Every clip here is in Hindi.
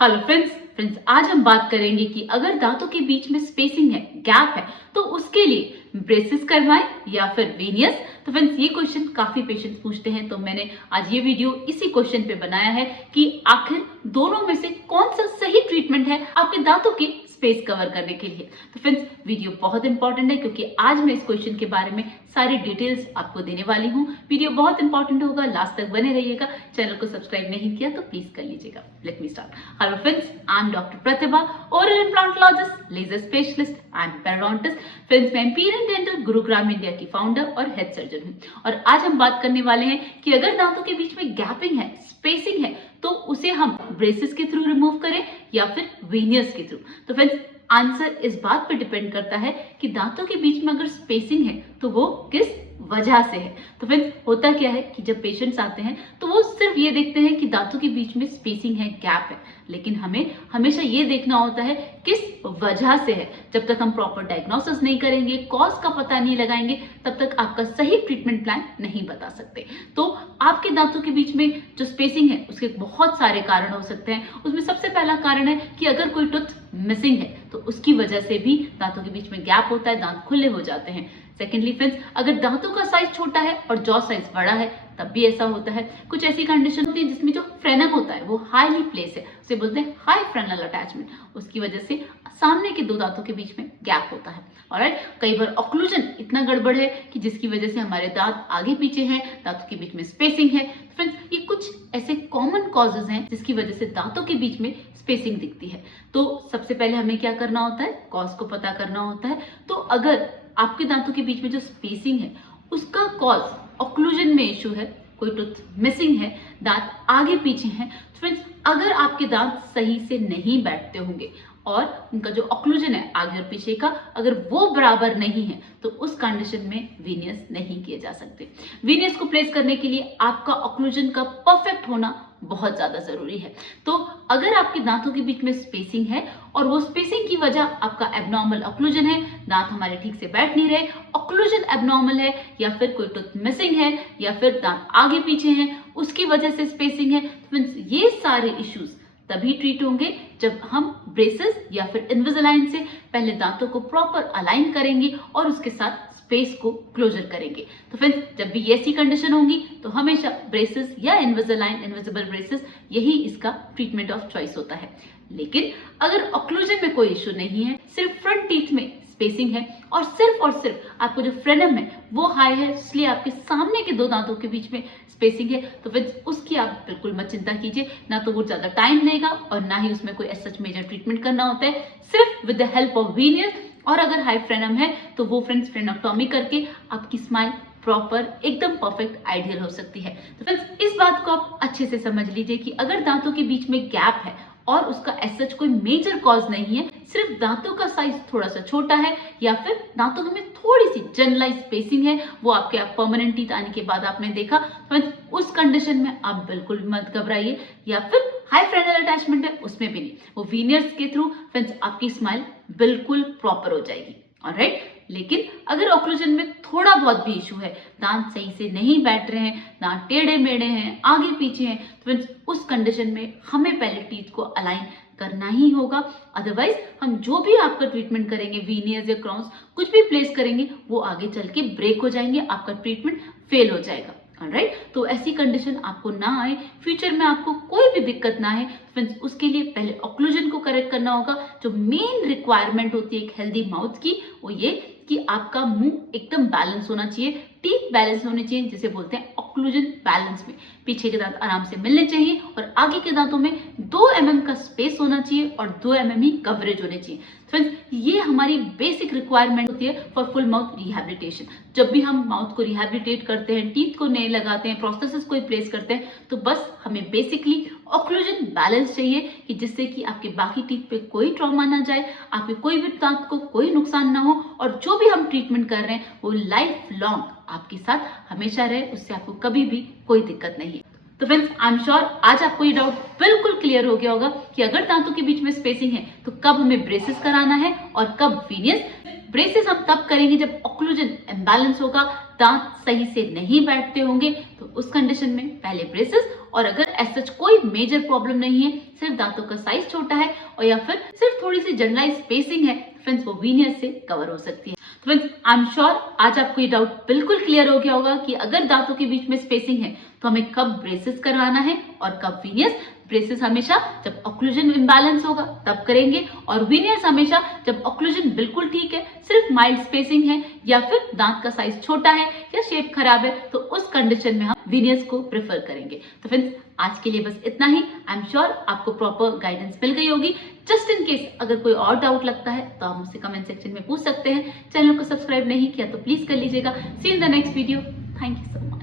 हेलो फ्रेंड्स आज हम बात करेंगे कि अगर दांतों के बीच में स्पेसिंग है, गैप है, तो उसके लिए ब्रेसेस करवाएं या फिर वीनियस। तो फ्रेंड्स ये क्वेश्चन काफी पेशेंट्स पूछते हैं, तो मैंने आज ये वीडियो इसी क्वेश्चन पे बनाया है कि आखिर दोनों में से कौन सा सही ट्रीटमेंट है आपके दांतों के स्पेस कवर करने के लिए। तो फ्रेंड्स वीडियो बहुत इंपॉर्टेंट है क्योंकि आज मैं इस क्वेश्चन के बारे में सारी डिटेल्स आपको देने वाली हूँ। वीडियो बहुत इंपॉर्टेंट होगा, लास्ट तक बने रहिएगा। चैनल को सब्सक्राइब नहीं किया तो प्लीज कर लीजिएगा। Let me start. Hello friends, I am doctor Pratibha, oral implantologist, laser specialist and periodontist. Friends मैं एम्पिरियल डेंटल गुरुग्राम इंडिया की फाउंडर और हेड सर्जन हूँ और आज हम बात करने वाले हैं कि अगर दांतों के बीच में गैपिंग है, स्पेसिंग है, तो उसे हम ब्रेसेस के थ्रू रिमूव करें या फिर वीनियर्स के थ्रू। तो फ्रेंड्स आंसर इस बात पर डिपेंड करता है कि दांतों के बीच में अगर स्पेसिंग है तो वो किस वजह से है। तो फ्रेंड्स होता क्या है कि जब पेशेंट्स आते हैं तो वो सिर्फ ये देखते हैं कि दांतों के बीच में स्पेसिंग है, गैप है, लेकिन हमें हमेशा ये देखना होता है किस वजह से है। जब तक हम प्रॉपर डायग्नोसिस नहीं करेंगे, कॉज का पता नहीं लगाएंगे, तब तक आपका सही ट्रीटमेंट प्लान नहीं बता सकते। तो आपके दांतों के बीच में जो स्पेसिंग है उसके बहुत सारे कारण हो सकते हैं। उसमें सबसे पहला कारण है कि अगर कोई टूथ मिसिंग है तो उसकी वजह से भी दांतों के बीच में गैप होता है, दांत खुले हो जाते हैं। सेकेंडली फ्रेंड्स, अगर दांतों का साइज छोटा है और जॉ साइज बड़ा है तब भी ऐसा होता है। कुछ ऐसी कंडीशन होती है जिसमें जो फ्रेनम होता है वो हाईली प्लेस है, उसे बोलते हैं हाई फ्रेनल अटैचमेंट। उसकी वजह से सामने के दो दांतों के बीच में गैप होता है। ऑलराइट, कई बार ऑक्लूजन इतना गड़बड़ है कि जिसकी वजह से हमारे दांत आगे पीछे हैं, दांतों के बीच में स्पेसिंग है। फ्रेंड्स ये कुछ ऐसे कॉमन कॉजेज हैं जिसकी वजह से दांतों के बीच में स्पेसिंग दिखती है। तो सबसे पहले हमें क्या करना होता है, कॉज को पता करना होता है। तो अगर आपके दांतों के बीच में जो स्पेसिंग है उसका कॉज ऑक्लूजन में इशू है, कोई टूथ मिसिंग है, दांत आगे पीछे हैं, तो फ्रेंड्स अगर आपके दांत सही से नहीं बैठते होंगे और उनका जो ऑक्लूजन है आगे और पीछे का अगर वो बराबर नहीं है तो उस कंडीशन में वीनियस नहीं किए जा सकते। वीनियस को प्लेस करने के लिए आपका ऑक्लूजन का परफेक्ट होना बहुत ज्यादा जरूरी है। तो अगर आपके दांतों के बीच में स्पेसिंग है और वो स्पेसिंग की वजह आपका एब्नॉर्मल ऑक्लूजन है, दांत हमारे ठीक से बैठ नहीं रहे, ऑक्लूजन एब्नॉर्मल है, या फिर कोई टूथ मिसिंग है, या फिर दांत आगे पीछे हैं उसकी वजह से स्पेसिंग है, तो ये सारे इश्यूज तभी ट्रीट होंगे जब हम ब्रेसेस या फिर इनविजिलाइन से पहले दांतों को प्रॉपर अलाइन करेंगे और उसके साथ स्पेस को क्लोजर करेंगे। तो फ्रेंड्स जब भी ऐसी कंडीशन होगी तो हमेशा ब्रेसेस या इनविजिलाइन, इनविजिबल ब्रेसेस, यही इसका ट्रीटमेंट ऑफ चॉइस होता है। लेकिन अगर ऑक्लूजन में कोई इश्यू नहीं है, सिर्फ फ्रंट टीथ में स्पेसिंग है और सिर्फ आपको जो फ्रेनम है वो हाई है, इसलिए आपके सामने के दो दांतों के बीच में स्पेसिंग है, तो फिर उसकी आप बिल्कुल मत चिंता कीजिए। ना तो वो ज्यादा टाइम लेगा और ना ही उसमें कोई सच मेजर ट्रीटमेंट करना होता है, सिर्फ विद द हेल्प ऑफ वीनियस। और अगर हाई फ्रेनम है तो वो फ्रेंड्स फ्रेनोटॉमी करके आपकी स्माइल प्रॉपर एकदम परफेक्ट आइडियल हो सकती है। तो फ्रेंड्स इस बात को आप अच्छे से समझ लीजिए कि अगर दांतों के बीच में गैप है और उसका सच कोई मेजर कॉज नहीं है, सिर्फ दांतों का साइज थोड़ा सा छोटा है या फिर दांतों में थोड़ी सी जनरलाइज स्पेसिंग है, वो आपके परमानेंट टीथ आने के बाद आपने देखा, तो उस कंडीशन में आप बिल्कुल मत घबराइए। या फिर हाई फ्रेनल अटैचमेंट है उसमें भी नहीं, वो वीनियर्स के थ्रू फ्रेंड्स आपकी स्माइल बिल्कुल प्रॉपर हो जाएगी। ऑलराइट, लेकिन अगर ऑक्लूजन में थोड़ा बहुत भी इशू है, दांत सही से नहीं बैठ रहे हैं, दांत टेढ़े मेढ़े हैं, आगे पीछे हैं, तो उस कंडीशन में हमें पहले टीथ को अलाइन करना ही होगा। अदरवाइज हम जो भी आपका ट्रीटमेंट करेंगे, वीनियर्स या क्राउन्स कुछ भी प्लेस करेंगे, वो आगे चल के ब्रेक हो जाएंगे, आपका ट्रीटमेंट फेल हो जाएगा। ऑलराइट, तो ऐसी कंडीशन आपको ना आए, फ्यूचर में आपको कोई भी दिक्कत ना आए, फ्रेंड्स उसके लिए पहले ऑक्लूजन को करेक्ट करना होगा। जो मेन रिक्वायरमेंट होती है एक हेल्दी माउथ की, वो ये कि आपका मुंह एकदम बैलेंस होना चाहिए, टीथ बैलेंस होने चाहिए, जिसे बोलते हैं ऑक्लूजन बैलेंस में। पीछे के दांत आराम से मिलने चाहिए और आगे के दांतों में 2 mm का स्पेस होना चाहिए और 2 mm ही कवरेज होने चाहिए। फ्रेंड्स ये हमारी बेसिक रिक्वायरमेंट होती है फॉर फुल माउथ रिहैबिलिटेशन। जब भी हम माउथ को रिहैबिलिटेट करते हैं, टीथ को नए लगाते हैं, प्रोस्थेसिस को प्लेस करते हैं, तो बस हमें बेसिकली ऑक्लूजन बैलेंस चाहिए कि जिससे कि आपके बाकी टीथ पे कोई ट्रॉमा ना जाए, आपके कोई भी दांत को कोई नुकसान ना हो और जो भी हम ट्रीटमेंट कर रहे हैं वो लाइफ लॉन्ग आपके साथ हमेशा रहे, उससे आपको कभी भी कोई दिक्कत नहीं है। तो फ्रेंड्स आई एम श्योर आज आपको ये डाउट बिल्कुल क्लियर हो गया होगा कि अगर दांतों के बीच में स्पेसिंग है तो कब हमें ब्रेसेस कराना है और कब वीनियस। ब्रेसेस हम तब करेंगे जब ऑक्लूजन इम्बैलेंस होगा, दांत सही से नहीं बैठते होंगे, तो उस कंडीशन में पहले ब्रेसेस और अगर ऐसा कोई मेजर प्रॉब्लम नहीं है, सिर्फ दांतों का साइज छोटा है और या फिर सिर्फ थोड़ी सी जनरलाइज स्पेसिंग है, फ्रेंड्स वो वीनियस से कवर हो सकती है। तो फ्रेंड्स आई एम श्योर आज आपको ये डाउट बिल्कुल क्लियर हो गया होगा कि अगर दांतों के बीच में स्पेसिंग है तो हमें कब ब्रेसेस करवाना है और कब वीनियस। ब्रेसेस हमेशा जब ऑक्लूजन इम्बैलेंस होगा तब करेंगे, और वीनियस हमेशा जब ऑक्लूजन बिल्कुल ठीक है, सिर्फ माइल्ड स्पेसिंग है या फिर दांत का साइज छोटा है या शेप खराब है, तो उस कंडीशन में हम वीनियस को प्रेफर करेंगे। तो फ्रेंड्स आज के लिए बस इतना ही। आई एम श्योर आपको प्रॉपर गाइडेंस मिल गई होगी। जस्ट इन केस अगर कोई और डाउट लगता है तो आप मुझसे कमेंट सेक्शन में पूछ सकते हैं। चैनल को सब्सक्राइब नहीं किया तो प्लीज कर लीजिएगा। See in the next video. Thank you so much.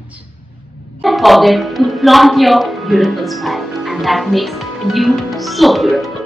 Don't forget to flaunt your beautiful smile, and that makes you so beautiful.